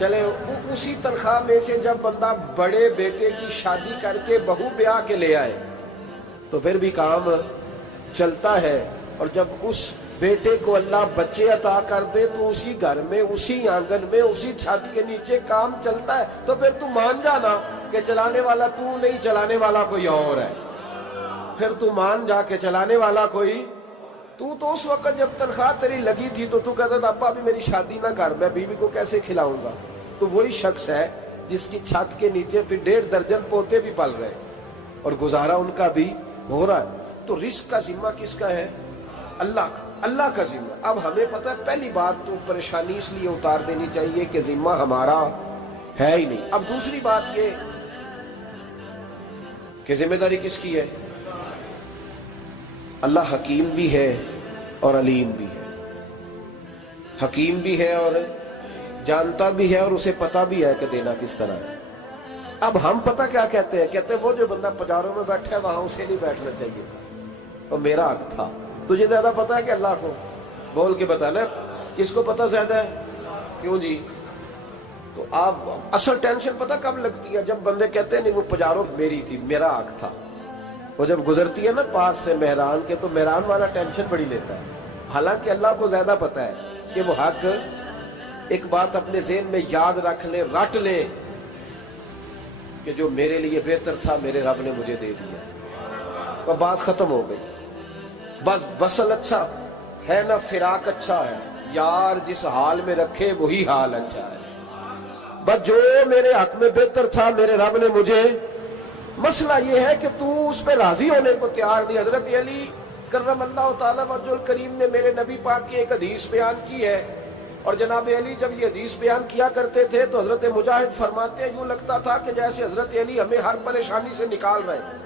چلے اسی تنخواہ میں سے جب بندہ بڑے بیٹے کی شادی کر کے بہو بیاہ کے لے آئے تو پھر بھی کام چلتا ہے، اور جب اس بیٹے کو اللہ بچے عطا کر دے تو اسی گھر میں، اسی آنگن میں، اسی چھت کے نیچے کام چلتا ہے۔ تو پھر تو مان جانا کہ چلانے والا تو نہیں، چلانے والا کوئی اور ہے۔ پھر تو مان جا کے چلانے والا کوئی تو اس وقت جب تنخواہ تیری لگی تھی تو کہتا تھا ابا ابھی میری شادی نہ کر، میں بیوی کو کیسے کھلاؤں گا؟ تو وہی شخص ہے جس کی چھت کے نیچے پھر 1.5 درجن پوتے بھی پل رہے اور گزارا ان کا بھی ہو رہا ہے۔ تو رزق کا ذمہ کس کا ہے؟ اللہ کا ذمہ۔ اب ہمیں پتہ ہے پہلی بات تو پریشانی اس لیے اتار دینی چاہیے کہ ذمہ ہمارا ہے ہی نہیں۔ اب دوسری بات یہ کہ ذمہ داری کس کی ہے؟ اللہ حکیم بھی ہے اور علیم بھی ہے، حکیم بھی ہے اور جانتا بھی ہے اور اسے پتا بھی ہے کہ دینا کس طرح ہے۔ اب ہم پتہ کیا کہتے ہیں؟ کہتے ہیں وہ جو بندہ پجاروں میں بیٹھا ہے وہاں اسے نہیں بیٹھنا چاہیے تھا، اور میرا حق تھا۔ تجھے زیادہ پتا ہے کہ اللہ کو؟ بول کے بتانا کس کو پتہ زیادہ ہے؟ کیوں جی؟ تو آپ اصل ٹینشن پتہ کب لگتی ہے؟ جب بندے کہتے ہیں نہیں وہ پجاروں میری تھی، میرا حق تھا۔ وہ جب گزرتی ہے نا پاس سے مہران کے تو مہران والا ٹینشن بڑی لیتا ہے، حالانکہ اللہ کو زیادہ پتا ہے کہ وہ حق۔ ایک بات اپنے ذہن میں یاد رکھ لیں، رٹ لیں کہ جو میرے لیے بہتر تھا میرے رب نے مجھے دے دیا، اور بات ختم ہو گئی۔ بس وصل اچھا ہے نہ فراق اچھا ہے، یار جس حال میں رکھے وہی حال اچھا ہے۔ بس جو میرے حق میں بہتر تھا میرے رب نے مجھے، مسئلہ یہ ہے کہ تو اس پہ راضی ہونے کو تیار نہیں۔ حضرت علی کرم اللہ تعالیٰ وجہ الکریم نے میرے نبی پاک کی ایک حدیث بیان کی ہے، اور جناب علی جب یہ حدیث بیان کیا کرتے تھے تو حضرت مجاہد فرماتے ہیں یوں لگتا تھا کہ جیسے حضرت علی ہمیں ہر پریشانی سے نکال رہے ہیں۔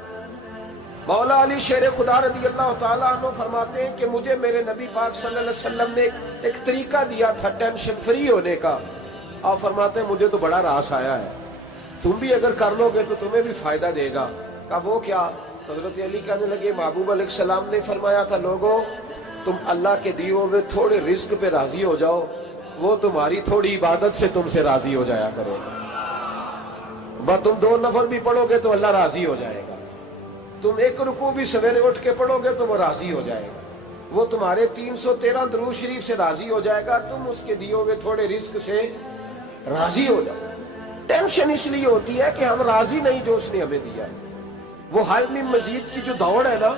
مولا علی شیر خدا رضی اللہ تعالیٰ عنہ فرماتے ہیں کہ مجھے میرے نبی پاک صلی اللہ علیہ وسلم نے ایک طریقہ دیا تھا ٹینشن فری ہونے کا۔ آپ فرماتے ہیں مجھے تو بڑا راس آیا ہے، تم بھی اگر کر لو گے تو تمہیں بھی فائدہ دے گا۔ کہا وہ کیا؟ حضرت علی کہنے لگے محبوب علیہ السلام نے فرمایا تھا لوگوں تم اللہ کے دیے ہوئے تھوڑے رزق پہ راضی ہو جاؤ، وہ تمہاری تھوڑی عبادت سے تم سے راضی ہو جایا کرے گا۔ بس تم 2 نفل بھی پڑھو گے تو اللہ راضی ہو جائے گا، تم 1 رکوع بھی سویرے اٹھ کے پڑھو گے تو وہ راضی ہو جائے گا، وہ تمہارے 313 درود شریف سے راضی ہو جائے گا، تم اس کے دیے ہوئے تھوڑے رزق سے راضی ہو جاؤ۔ ٹینشن اس لیے ہوتی ہے کہ ہم راضی نہیں جو اس نے ہمیں دیا ہے۔ وہ حل میں مزید کی جو دوڑ ہے نا،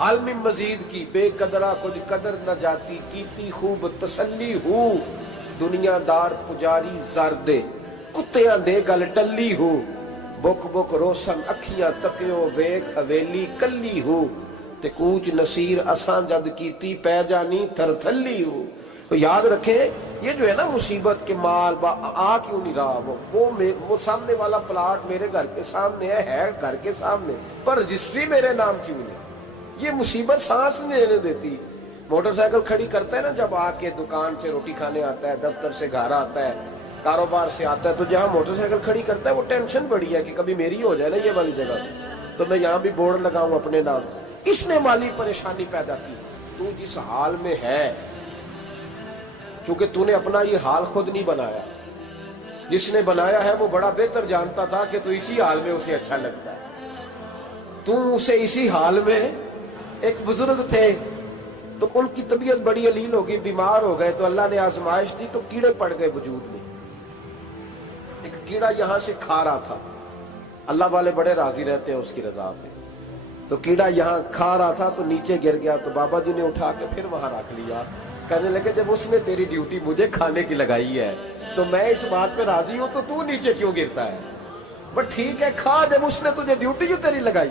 حل میں مزید کی، بے قدرہ کچھ قدر نہ جاتی، کیتی خوب تسلی ہو، دنیا دار پجاری زردے، کتیاں دے گل ٹلی ہو، بک بک روشن اکھیاں تکیو ویک حویلی کلی ہو، تے کوچ نصیر اساں جد کیتی پہ جانی تھر تھلی ہو۔ تو یاد رکھیں یہ جو ہے نا مصیبت کے مال آ کیوں نہیں رہا، وہ سامنے والا پلاٹ میرے گھر کے سامنے ہے گھر کے سامنے، پر رجسٹری میرے نام کیوں نہیں؟ یہ مصیبت سانس نہیں لینے دیتی۔ موٹر سائیکل کھڑی کرتا ہے نا جب آ کے دکان سے روٹی کھانے آتا ہے، دفتر سے گھر آتا ہے، کاروبار سے آتا ہے، تو جہاں موٹر سائیکل کھڑی کرتا ہے وہ ٹینشن بڑی ہے کہ کبھی میری ہو جائے نا یہ والی جگہ، تو میں یہاں بھی بورڈ لگاؤں اپنے نام۔ اس نے مالی پریشانی پیدا کی۔ تو جس حال میں ہے، کیونکہ تو نے اپنا یہ حال خود نہیں بنایا، جس نے بنایا ہے وہ بڑا بہتر جانتا تھا کہ تو اسی حال میں اسے اچھا لگتا ہے۔ تو اسے اسی حال میں، ایک بزرگ تھے تو ان کی طبیعت بڑی علیل ہو گئی، بیمار ہو گئے، تو اللہ نے آزمائش دی تو کیڑے پڑ گئے وجود میں۔ ایک کیڑا یہاں سے کھا رہا تھا، اللہ والے بڑے راضی رہتے ہیں اس کی رضا پہ، تو کیڑا یہاں کھا رہا تھا تو نیچے گر گیا، تو بابا جی نے اٹھا کے پھر وہاں رکھ لیا، کہنے لگے جب اس نے تیری ڈیوٹی مجھے کھانے کی لگائی ہے تو میں اس بات پہ راضی ہوں، تو نیچے کیوں گرتا ہے؟ بٹ ٹھیک ہے کھا، جب اس نے تجھے ڈیوٹی جو تیری لگائی۔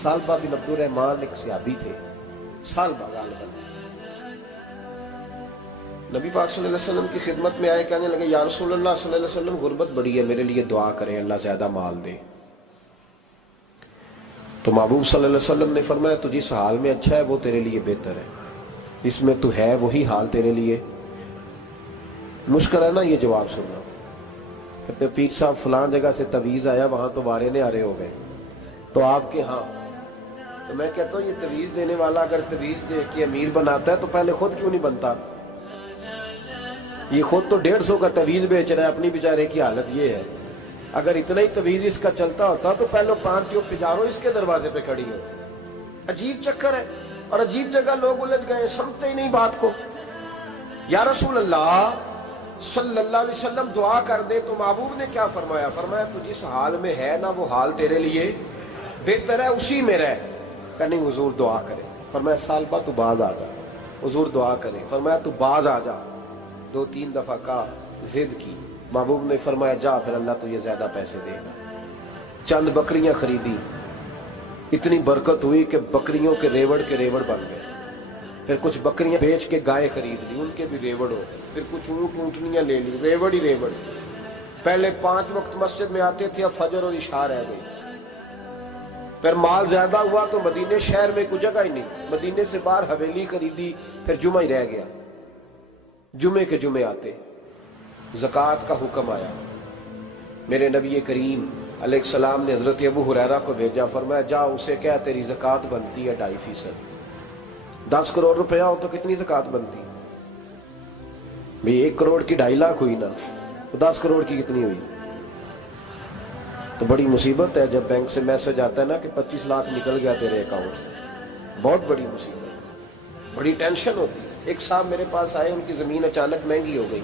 سالبہ بن عبد الرحمن ایک صحابی تھے، سالبہ غالباً، نبی پاک صلی اللہ علیہ وسلم کی خدمت میں آئے، کہنے لگے یا رسول اللہ صلی اللہ علیہ وسلم غربت بڑی ہے، میرے لیے دعا کریں اللہ زیادہ مال دے۔ تو محبوب صلی اللہ علیہ وسلم نے فرمایا تو جس حال میں اچھا ہے وہ تیرے لیے بہتر ہے، اس میں تو ہے وہی حال تیرے لیے۔ مشکل ہے نا یہ جواب سننا۔ کہتے پیر صاحب فلان جگہ سے تویز آیا، وہاں تو وارے نے آرے ہو گئے، تو آپ کے ہاں، تو میں کہتا ہوں یہ تویز دینے والا اگر تویز دے کے امیر بناتا ہے تو پہلے خود کیوں نہیں بنتا؟ یہ خود تو 150 کا تویز بیچ رہا ہے، اپنی بیچارے کی حالت یہ ہے۔ اگر اتنا ہی تویز اس کا چلتا ہوتا تو پہلے 5 جو پجاروں اس کے دروازے پہ کھڑی ہو۔ عجیب چکر ہے اور عجیب جگہ لوگ الجھ گئے، سمجھتے ہی نہیں بات کو۔ یا رسول اللہ صلی اللہ علیہ وسلم دعا کر دے تو محبوب نے کیا فرمایا؟ فرمایا تو جس حال میں ہے نا وہ حال تیرے لیے بہتر ہے، اسی میں رہ۔ کہ نہیں حضور دعا کرے۔ فرمایا سال بعد تو باز آ جا۔ حضور دعا کرے۔ فرمایا تو باز آ جا۔ 2-3 دفعہ کا ضد کی، محبوب نے فرمایا جا، پھر اللہ تجھے زیادہ پیسے دے گا۔ چند بکریاں خریدی، اتنی برکت ہوئی کہ بکریوں کے ریوڑ بن گئے۔ پھر کچھ بکریاں بیچ کے گائے خرید لی، ان کے بھی ریوڑ ہو گئے۔ پھر کچھ اونٹ اونٹنیاں لے لی، ریوڑ ہی ریوڑ۔ پہلے 5 وقت مسجد میں آتے تھے، اب فجر اور عشاء رہ گئی۔ پھر مال زیادہ ہوا تو مدینے شہر میں کوئی جگہ ہی نہیں، مدینے سے باہر حویلی خریدی، پھر جمعہ ہی رہ گیا۔ جمعے کے جمعے آتے، زکوٰۃ کا حکم آیا۔ میرے نبی کریم علیہ السلام نے حضرت ابو ہریرہ کو بھیجا، فرمایا جا اسے کہہ تیری زکوٰۃ بنتی ہے 2.5%۔ 10 کروڑ روپیہ ہو تو کتنی زکوٰۃ بنتی؟ بھئی 1 کروڑ کی 2.5 لاکھ ہوئی نا، تو 10 کروڑ کی کتنی ہوئی؟ تو بڑی مصیبت ہے جب بینک سے میسج آتا ہے نا کہ 25 لاکھ نکل گیا تیرے اکاؤنٹ سے، بہت بڑی مصیبت، بڑی ٹینشن ہوتی ہے۔ ایک صاحب میرے پاس آئے، ان کی زمین اچانک مہنگی ہو گئی،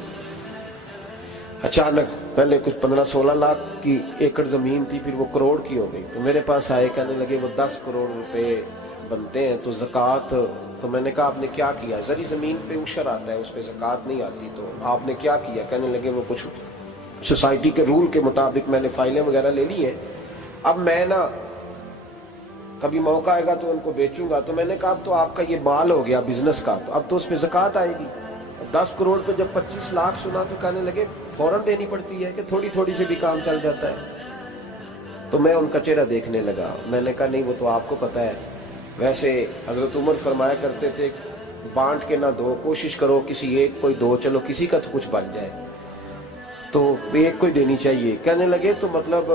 اچانک پہلے کچھ 15-16 لاکھ کی ایکڑ زمین تھی، پھر وہ کروڑ کی ہو گئی۔ تو میرے پاس آئے، کہنے لگے وہ 10 کروڑ روپے بنتے ہیں تو زکوٰۃ، تو میں نے کہا آپ نے کیا کیا؟ زری زمین پہ عشر آتا ہے، اس پہ زکوٰۃ نہیں آتی، تو آپ نے کیا کیا؟ کہنے لگے وہ کچھ سوسائٹی کے رول کے مطابق میں نے فائلیں وغیرہ لے لی ہیں، اب میں نا کبھی موقع آئے گا تو ان کو بیچوں گا۔ تو میں نے کہا اب تو آپ کا یہ مال ہو گیا بزنس کا، تو اب تو اس پہ زکوٰۃ آئے گی۔ 10 کروڑ پہ جب 25 لاکھ سنا تو کہنے لگے فوراً دینی پڑتی ہے کہ تھوڑی تھوڑی سے بھی کام چل جاتا ہے؟ تو میں ان کا چہرہ دیکھنے لگا، میں نے کہا نہیں وہ تو آپ کو پتہ ہے، ویسے حضرت عمر فرمایا کرتے تھے بانٹ کے نہ دو، کوشش کرو کسی ایک کوئی دو، چلو کسی کا تو کچھ بن جائے، تو ایک کوئی دینی چاہیے۔ کہنے لگے تو مطلب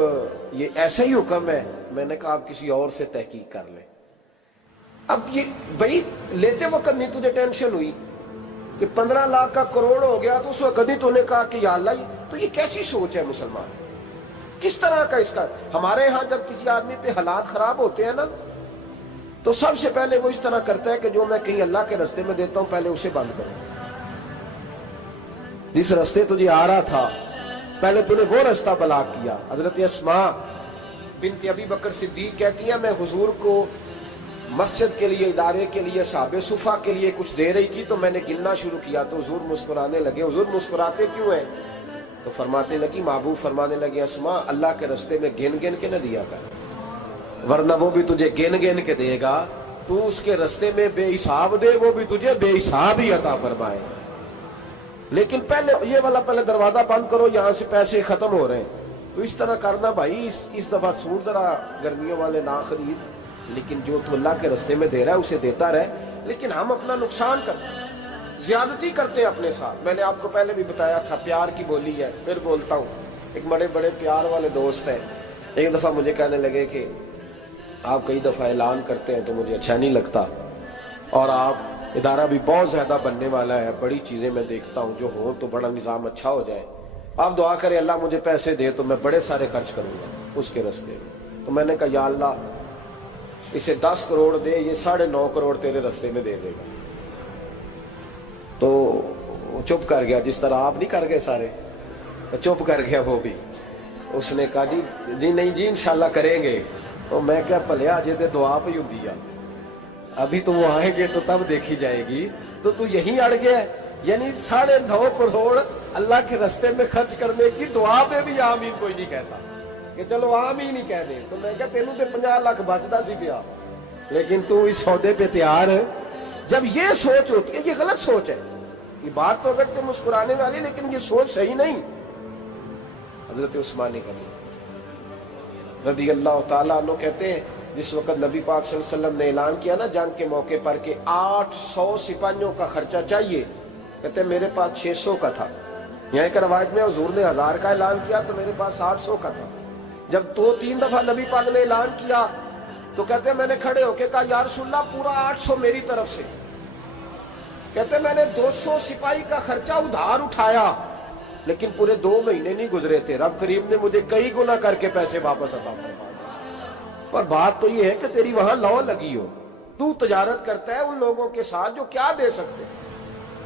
یہ ایسا ہی حکم ہے؟ میں نے کہا آپ کسی اور سے تحقیق کر لیں۔ اب یہ بھائی لیتے وقت نہیں تجھے ٹینشن ہوئی کہ 15 لاکھ کا کروڑ ہو گیا، تو اس وقت کبھی تو نے کہا کہ یا اللہ، تو یہ کیسی سوچ ہے مسلمان؟ کس طرح کا اس کا؟ ہمارے ہاں جب کسی آدمی پہ حالات خراب ہوتے ہیں نا تو سب سے پہلے وہ اس طرح کرتا ہے کہ جو میں کہیں اللہ کے رستے میں دیتا ہوں پہلے اسے بند کروں۔ جس رستے تجھے آ رہا تھا پہلے تو نے وہ رستہ بلاک کیا۔ حضرت اسماء بنت ابی بکر صدیق کہتی ہیں میں حضور کو مسجد کے لیے، ادارے کے لیے، صحابہ صفہ کے لیے کچھ دے رہی تھی، تو میں نے گننا شروع کیا تو حضور مسکرانے لگے۔ حضور مسکراتے کیوں ہیں؟ تو فرمانے لگی، محبوب فرمانے لگے اسماء اللہ کے رستے میں گن گن کے نہ دیا کر، ورنہ وہ بھی تجھے گن گن کے دے گا، تو اس کے رستے میں بے حساب دے، وہ بھی تجھے بے حساب ہی عطا فرمائے۔ لیکن پہلے یہ والا پہلے دروازہ بند کرو، یہاں سے پیسے ختم ہو رہے ہیں، تو اس طرح کرنا بھائی۔ اس دفعہ سوٹ ذرا گرمیوں والے نہ خرید، لیکن جو تو اللہ کے رستے میں دے رہا ہے اسے دیتا رہے۔ لیکن ہم اپنا نقصان کرتے ہیں، زیادتی کرتے ہیں اپنے ساتھ۔ میں نے آپ کو پہلے بھی بتایا تھا پیار کی بولی ہے، پھر بولتا ہوں۔ ایک بڑے بڑے پیار والے دوست ہیں، ایک دفعہ مجھے کہنے لگے کہ آپ کئی دفعہ اعلان کرتے ہیں تو مجھے اچھا نہیں لگتا، اور آپ ادارہ بھی بہت زیادہ بننے والا ہے، بڑی چیزیں میں دیکھتا ہوں جو ہوں تو بڑا نظام اچھا ہو جائے، آپ دعا کریں اللہ مجھے پیسے دے تو میں بڑے سارے خرچ کروں گا اس کے رستے میں۔ تو میں نے کہا یا اللہ اسے 10 کروڑ دے، یہ 9.5 کروڑ تیرے رستے میں دے دے گا۔ تو چپ کر گیا، جس طرح آپ نہیں کر گئے سارے، چپ کر گیا وہ بھی۔ اس نے کہا جی نہیں جی انشاءاللہ کریں گے۔ تو میں کیا پلیا جی دے دعا پہ ہوں دیا، ابھی تو وہ آئیں گے تو تب دیکھی جائے گی، تو یہیں اڑ گیا ہے۔ یعنی 9.5 کروڑ اللہ کے رستے میں خرچ کرنے کی دعا پہ بھی آمین کوئی نہیں کہتا کہ چلو آمین ہی کہہ دیں۔ تو میں کہا تینوں تے 50 لاکھ بچتا سی پیا، لیکن تو اس سودے پہ تیار ہے۔ جب یہ سوچ ہوتی ہے، یہ غلط سوچ ہے، یہ بات تو اگر تم مسکرانے والی، لیکن یہ سوچ صحیح نہیں۔ حضرت عثمان غنی رضی اللہ تعالیٰ عنہ کہتے ہیں جس وقت نبی پاک صلی اللہ علیہ وسلم نے اعلان کیا نا جنگ کے موقع پر کہ 800 سپاہیوں کا خرچہ چاہیے، کہتے ہیں میرے پاس 600 کا تھا۔ یہاں ایک روایت میں حضور نے 1000 کا اعلان کیا تو میرے پاس 800 کا تھا۔ جب 2-3 دفعہ نبی پاک نے اعلان کیا تو کہتے ہیں میں نے کھڑے ہو کے کہا یا رسول اللہ پورا 800 میری طرف سے۔ کہتے میں نے 200 سپاہی کا خرچہ ادھار اٹھایا لیکن پورے 2 مہینے نہیں گزرے تھے، رب کریم نے مجھے کئی گنا کر کے پیسے واپس عطا فرما دیے۔ پر بات تو یہ ہے کہ تیری وہاں لو لگی ہو، تو تجارت کرتا ہے ان لوگوں کے ساتھ جو کیا دے سکتے۔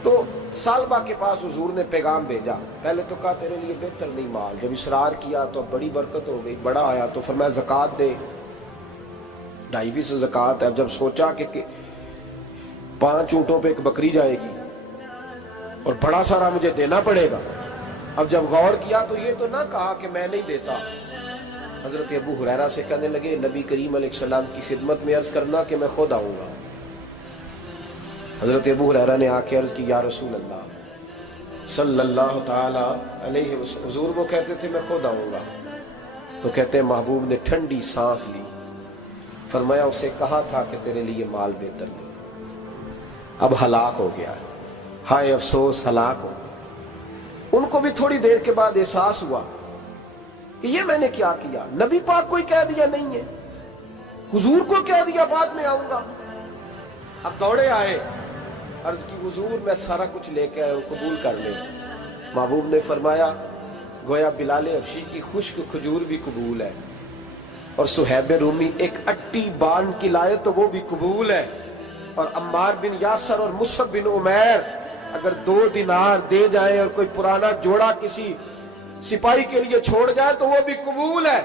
تو سالبہ کے پاس حضور نے پیغام بھیجا، پہلے تو کہا تیرے لیے بہتر نہیں مال، جب اصرار کیا تو اب بڑی برکت ہو گئی، بڑا آیا تو فرمایا زکوٰۃ دے، 2.5 زکوٰۃ ہے۔ اب جب سوچا کہ 5 اونٹوں پہ ایک بکری جائے گی اور بڑا سارا مجھے دینا پڑے گا، اب جب غور کیا تو یہ تو نہ کہا کہ میں نہیں دیتا۔ حضرت ابو ہریرہ سے کہنے لگے نبی کریم علیہ السلام کی خدمت میں عرض کرنا کہ میں خود آؤں گا۔ حضرت ابو ہریرہ نے آ کے عرض کی یا رسول اللہ صلی اللہ تعالی علیہ وسلم، حضور وہ کہتے تھے میں خود آؤں گا، تو کہتے ہیں محبوب نے ٹھنڈی سانس لی، فرمایا اسے کہا تھا کہ تیرے لیے مال بہتر نہیں، اب ہلاک ہو گیا، ہائے افسوس ہلاک ہو گیا۔ ان کو بھی تھوڑی دیر کے بعد احساس ہوا کہ یہ میں نے کیا کیا، نبی پاک کو ہی کہہ دیا نہیں ہے، حضور کو کہہ دیا بعد میں آؤں گا۔ اب دوڑے آئے، عرض کی حضور میں سارا کچھ لے کے آیا ہوں، قبول کر لیں۔ محبوب نے فرمایا گویا بلال حبشی کی خشک کھجور بھی قبول ہے، اور صہیب رومی ایک اٹی بان کی لائے تو وہ بھی قبول ہے، اور عمار بن یاسر اور مصعب بن عمیر اگر 2 دینار دے جائیں اور کوئی پرانا جوڑا کسی سپاہی کے لیے چھوڑ جائے تو وہ بھی قبول ہے،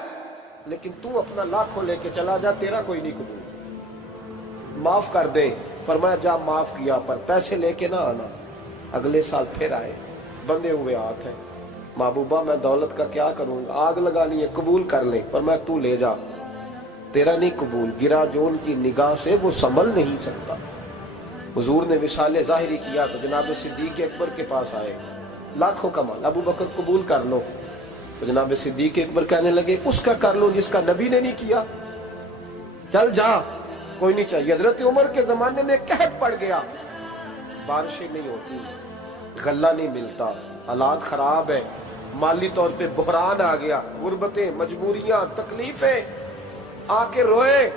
لیکن تو اپنا لاکھوں لے کے چلا جا، تیرا کوئی نہیں قبول، معاف کر دے۔ فرمایا جا معاف کیا، پر پیسے لے کے نہ آنا۔ اگلے سال پھر آئے، بندے ہوئے ہاتھ ہیں، محبوبہ میں دولت کا کیا کروں گا، آگ لگانی ہے، قبول کر لیں۔ فرمایا تو لے جا، تیرا نہیں قبول، گرا جو ان کی نگاہ سے وہ سنبھل نہیں سکتا۔ حضور نے وصال ظاہری کیا تو جناب صدیق اکبر کے پاس آئے، لاکھوں کا مال، ابو بکر قبول کر لو، تو جناب صدیق اکبر کہنے لگے اس کا کر لو جس کا نبی نے نہیں کیا، چل جا کوئی نہیں چاہیے۔ حضرت عمر کے زمانے میں قحط پڑ گیا، بارشیں نہیں ہوتی، غلہ نہیں ملتا، حالات خراب ہے، مالی طور پہ بحران آ گیا، غربتیں، مجبوریاں، تکلیفیں، آ کے روئے،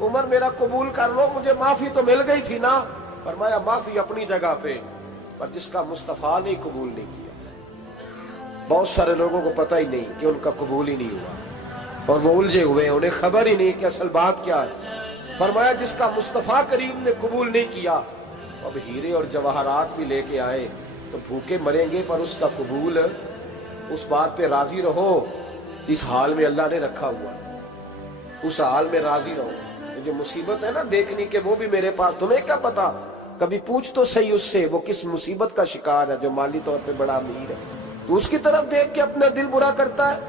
عمر میرا قبول کر لو، مجھے معافی تو مل گئی تھی نا۔ فرمایا معافی اپنی جگہ پہ، پر جس کا مصطفیٰ نے قبول نہیں کیا۔ بہت سارے لوگوں کو پتہ ہی نہیں کہ ان کا قبول ہی نہیں ہوا، اور وہ الجھے ہوئے، انہیں خبر ہی نہیں کہ اصل بات کیا ہے۔ فرمایا جس کا مصطفیٰ کریم نے قبول نہیں کیا، اب ہیرے اور جواہرات بھی لے کے آئے تو بھوکے مریں گے، پر اس کا قبول، اس بات پہ راضی رہو، اس حال میں اللہ نے رکھا ہوا، اس حال میں راضی رہو۔ جو مصیبت ہے نا دیکھنی کہ وہ بھی میرے پاس، تمہیں کیا پتا، کبھی پوچھ تو صحیح اس سے وہ کس مصیبت کا شکار ہے، جو مالی طور پہ بڑا امیر ہے، تو اس کی طرف دیکھ کے اپنا دل برا کرتا ہے۔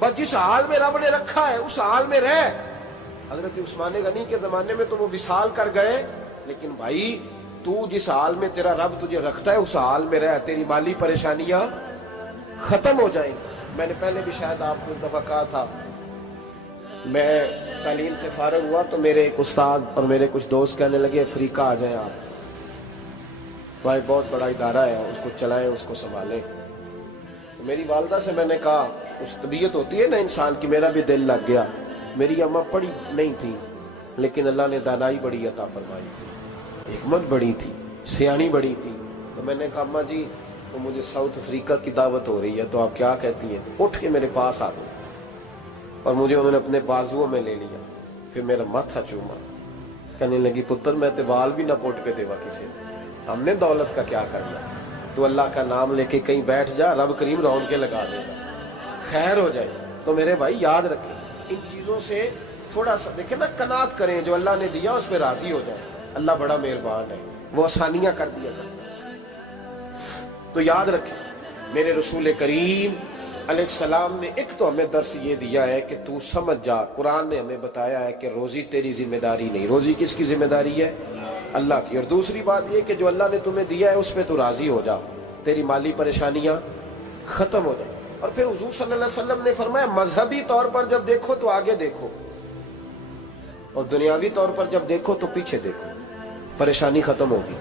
بس جس حال میں رب نے رکھا ہے اس حال میں رہ۔ حضرت عثمان غنی کے زمانے میں تو وہ وصال کر گئے، لیکن بھائی تو جس حال میں تیرا رب تجھے رکھتا ہے اس حال میں رہ، تیری مالی پریشانیاں ختم ہو جائیں۔ میں نے پہلے بھی شاید آپ کو ایک دفعہ کہا تھا، میں تعلیم سے فارغ ہوا تو میرے ایک استاد اور میرے کچھ دوست کہنے لگے افریقہ آ جائیں آپ، بھائی بہت بڑا ادارہ ہے، اس کو چلائیں، اس کو سنبھالیں۔ میری والدہ سے میں نے کہا، اس طبیعت ہوتی ہے نا انسان کی، میرا بھی دل لگ گیا۔ میری اماں پڑھی نہیں تھی لیکن اللہ نے دانائی بڑی عطا فرمائی تھی، حکمت بڑی تھی، سیانی بڑی تھی۔ تو میں نے کہا اماں جی وہ مجھے ساؤتھ افریقہ کی دعوت ہو رہی ہے تو آپ کیا کہتی ہیں؟ تو اٹھ کے میرے پاس آ گئی اور مجھے انہوں نے اپنے بازوؤں میں لے لیا، پھر میرا ماتھا چوما، کہنے لگی پتر میں تے وال بھی نہ پوٹ کے دیوا کسی نے، ہم نے دولت کا کیا کرنا، تو اللہ کا نام لے کے کہیں بیٹھ جا، رب کریم رون کے لگا دے گا، خیر ہو جائے۔ تو میرے بھائی یاد رکھیں ان چیزوں سے تھوڑا سا دیکھیں نا، قناعت کریں، جو اللہ نے دیا اس پہ راضی ہو جائے، اللہ بڑا مہربان ہے، وہ آسانیاں کر دیا کرتا ہے۔ تو یاد رکھیں میرے رسول کریم علیہ السلام نے ایک تو ہمیں درس یہ دیا ہے کہ تو سمجھ جا، قرآن نے ہمیں بتایا ہے کہ روزی تیری ذمہ داری نہیں، روزی کس کی ذمہ داری ہے؟ اللہ کی۔ اور دوسری بات یہ کہ جو اللہ نے تمہیں دیا ہے اس پہ تو راضی ہو جا، تیری مالی پریشانیاں ختم ہو جائیں۔ اور پھر حضور صلی اللہ علیہ وسلم نے فرمایا مذہبی طور پر جب دیکھو تو آگے دیکھو، اور دنیاوی طور پر جب دیکھو تو پیچھے دیکھو، پریشانی ختم ہوگی۔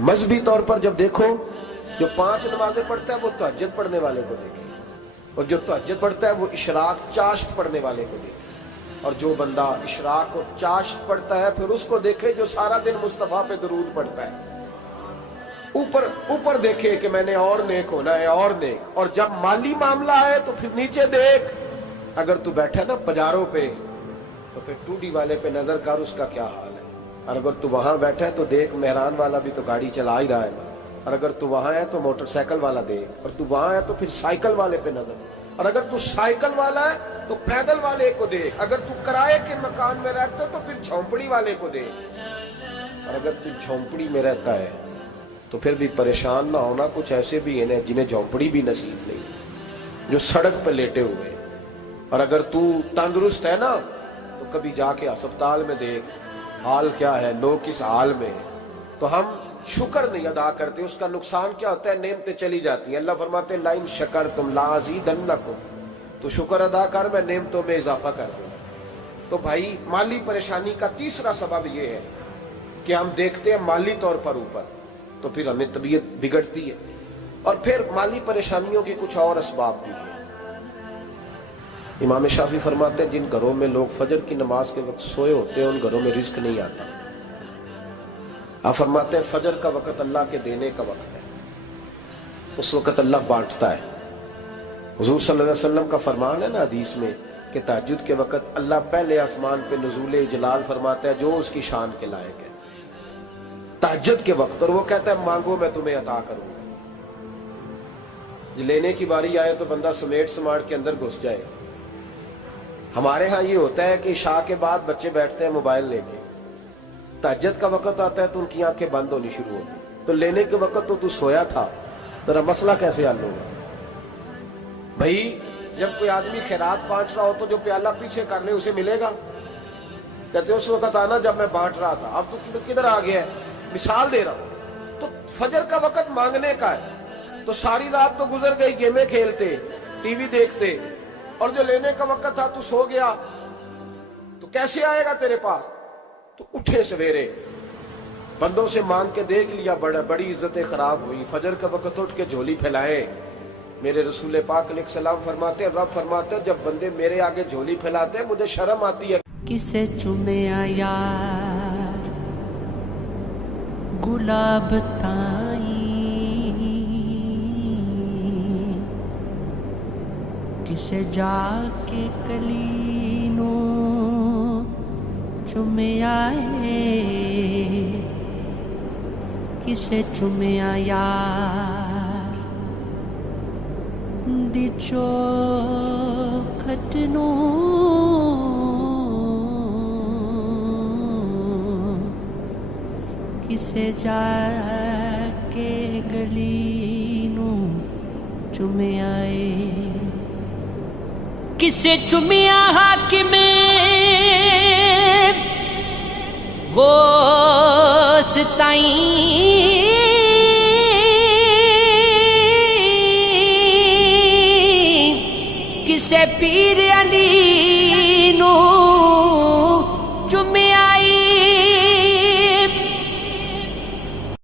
مذہبی طور پر جب دیکھو، جو 5 نمازیں پڑھتا ہے وہ تہجد پڑھنے والے کو دیکھے، اور جو تہجد پڑھتا ہے وہ اشراق چاشت پڑھنے والے کو دیکھے، اور جو بندہ اشراق اور چاشت پڑھتا ہے پھر اس کو دیکھے جو سارا دن مصطفیٰ پہ درود پڑھتا ہے۔ اوپر دیکھے کہ میں نے اور نیک ہونا ہے اور نیک، اور جب مالی معاملہ ہے تو پھر نیچے دیکھ. اگر تو بیٹھا نا پجاروں پہ تو پھر ٹوڈی والے پہ نظر کر اس کا کیا حال ہے. اور اگر تو وہاں بیٹھا ہے تو دیکھ مہران والا بھی تو گاڑی چلا ہی رہا ہے. اور اگر تو وہاں ہے تو موٹر سائیکل والا دیکھ، اور تو وہاں ہے تو پھر سائیکل والے پہ نظر. اور اگر تو سائیکل والا ہے تو پیدل والے کو دیکھ. اگر تو کرائے کے مکان میں رہتا ہے تو پھر جھونپڑی والے کو دیکھ. اور اگر تو جھونپڑی میں رہتا ہے تو پھر بھی پریشان نہ ہونا. کچھ ایسے بھی ہیں جنہیں جھونپڑی بھی نصیب نہیں، جو سڑک پہ لیٹے ہوئے. اور اگر تو تندرست ہے نا تو کبھی جا کے اسپتال میں دیکھ حال کیا ہے، لوگ کس حال میں. تو ہم شکر نہیں ادا کرتے. اس کا نقصان کیا ہوتا ہے؟ نعمتیں چلی جاتی ہیں. اللہ فرماتے ہیں لَئِن شَكَرْتُمْ لَأَزِيدَنَّكُمْ، تو شکر ادا کر، میں نعمتوں میں اضافہ کر دوں. تو بھائی مالی پریشانی کا تیسرا سبب یہ ہے کہ ہم دیکھتے ہیں مالی طور پر اوپر، تو پھر ہمیں طبیعت بگڑتی ہے. اور پھر مالی پریشانیوں کے کچھ اور اسباب بھی ہیں. امام شافعی فرماتے ہیں جن گھروں میں لوگ فجر کی نماز کے وقت سوئے ہوتے ہیں ان گھروں میں رزق نہیں آتا. آپ فرماتے ہیں فجر کا وقت اللہ کے دینے کا وقت ہے، اس وقت اللہ بانٹتا ہے. حضور صلی اللہ علیہ وسلم کا فرمان ہے نا حدیث میں کہ تہجد کے وقت اللہ پہلے آسمان پہ نزول جلال فرماتا ہے جو اس کی شان کے لائق ہے تہجد کے وقت، اور وہ کہتا ہے مانگو میں تمہیں عطا کروں گا. لینے کی باری آئے تو بندہ سمیٹ سماٹ کے اندر گھس جائے. ہمارے ہاں یہ ہوتا ہے کہ عشاء کے بعد بچے بیٹھتے ہیں موبائل لے کے، تہجد کا وقت آتا ہے تو ان کی آنکھیں بند ہونی شروع ہوتی. تو لینے کے وقت تو سویا تھا، تیرا مسئلہ کیسے حل ہوگا؟ بھائی جب کوئی آدمی خیرات بانٹ رہا ہو تو جو پیالہ پیچھے کر لے اسے ملے گا؟ کہتے اس وقت آنا جب میں بانٹ رہا تھا. اب تو کدھر آ گیا ہے؟ مثال دے رہا ہوں. تو فجر کا وقت مانگنے کا ہے، تو ساری رات تو گزر گئی گیمیں کھیلتے، ٹی وی دیکھتے، اور جو لینے کا وقت تھا تو سو گیا، تو کیسے آئے گا تیرے پاس؟ تو اٹھے سویرے بندوں سے مانگ کے دیکھ لیا، بڑی عزتیں خراب ہوئی. فجر کا وقت اٹھ کے جھولی پھیلائے. میرے رسول پاک علیہ السلام فرماتے ہیں، رب فرماتے ہیں جب بندے میرے آگے جھولی پھیلاتے ہیں مجھے شرم آتی ہے. کسے چومیا یار گلاب تائیں، کسے جا کے کلی نو چومیا ہے، کسے چومیا یار دی چوکھٹ نو، کسے جا کے گلی نو چومیا ہے، کسے چومیا حاکم غوث تائیں، کسے پیر